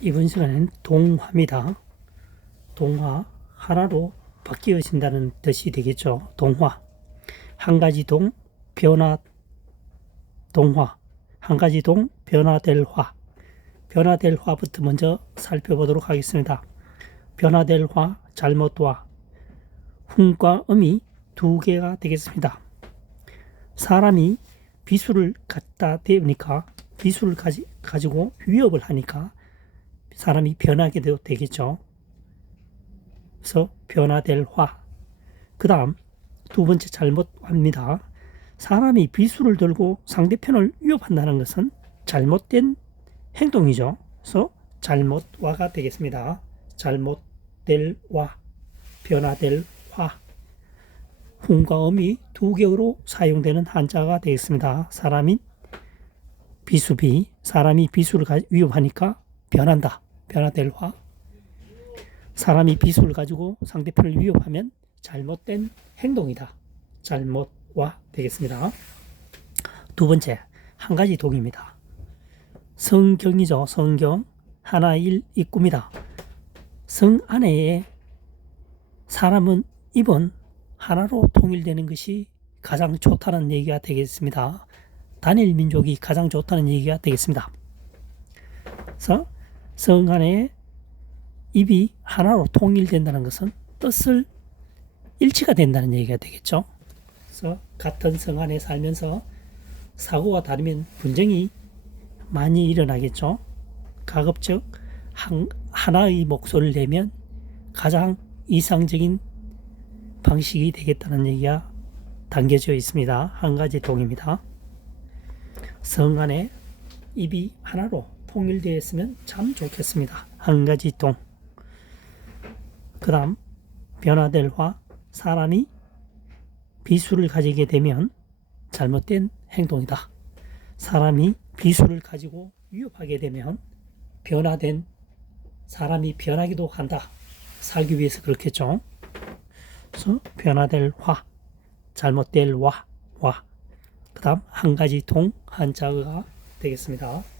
이번 시간엔 동화입니다. 동화 하나로 바뀌어진다는 뜻이 되겠죠. 동화 한 가지 동 변화 동화 한 가지 동 변화될 화 변화될 화부터 먼저 살펴보도록 하겠습니다. 변화될 화 잘못 화 훈과 음이 두 개가 되겠습니다. 사람이 비수를 갖다 대우니까 비수를 가지, 가지고 위협을 하니까 사람이 변하게 되어 되겠죠. 그래서 변화될 화. 그 다음 두 번째 잘못합니다. 사람이 비수를 들고 상대편을 위협한다는 것은 잘못된 행동이죠. 그래서 잘못화가 되겠습니다. 잘못될 화, 변화될 화. 훈과 음이 두 개로 사용되는 한자가 되겠습니다. 사람인 비수비, 사람이 비수를 가- 위협하니까 변한다. 변화될 화. 사람이 비수를 가지고 상대편을 위협하면 잘못된 행동이다. 잘못화 되겠습니다. 두 번째, 한 가지 독입니다. 성경이죠. 성경 하나일 입구입니다. 성 안에 사람은 입은 하나로 통일되는 것이 가장 좋다는 얘기가 되겠습니다. 단일 민족이 가장 좋다는 얘기가 되겠습니다. 그래서 성 안에 입이 하나로 통일된다는 것은 뜻을 일치가 된다는 얘기가 되겠죠. 그래서 같은 성 안에 살면서 사고가 다르면 분쟁이 많이 일어나겠죠. 가급적 한, 하나의 목소리를 내면 가장 이상적인 방식이 되겠다는 얘기가 담겨져 있습니다. 한 가지 동입니다. 성 안에 입이 하나로 통일되어 있으면 참 좋겠습니다. 한 가지 동. 그 다음, 변화될 화. 사람이 비수를 가지게 되면 잘못된 행동이다. 사람이 비수를 가지고 위협하게 되면 변화된 사람이 변하기도 한다. 살기 위해서 그렇겠죠. 그래서 변화될 화, 잘못될 와, 와. 그 다음 한 가지 동 한자가 되겠습니다.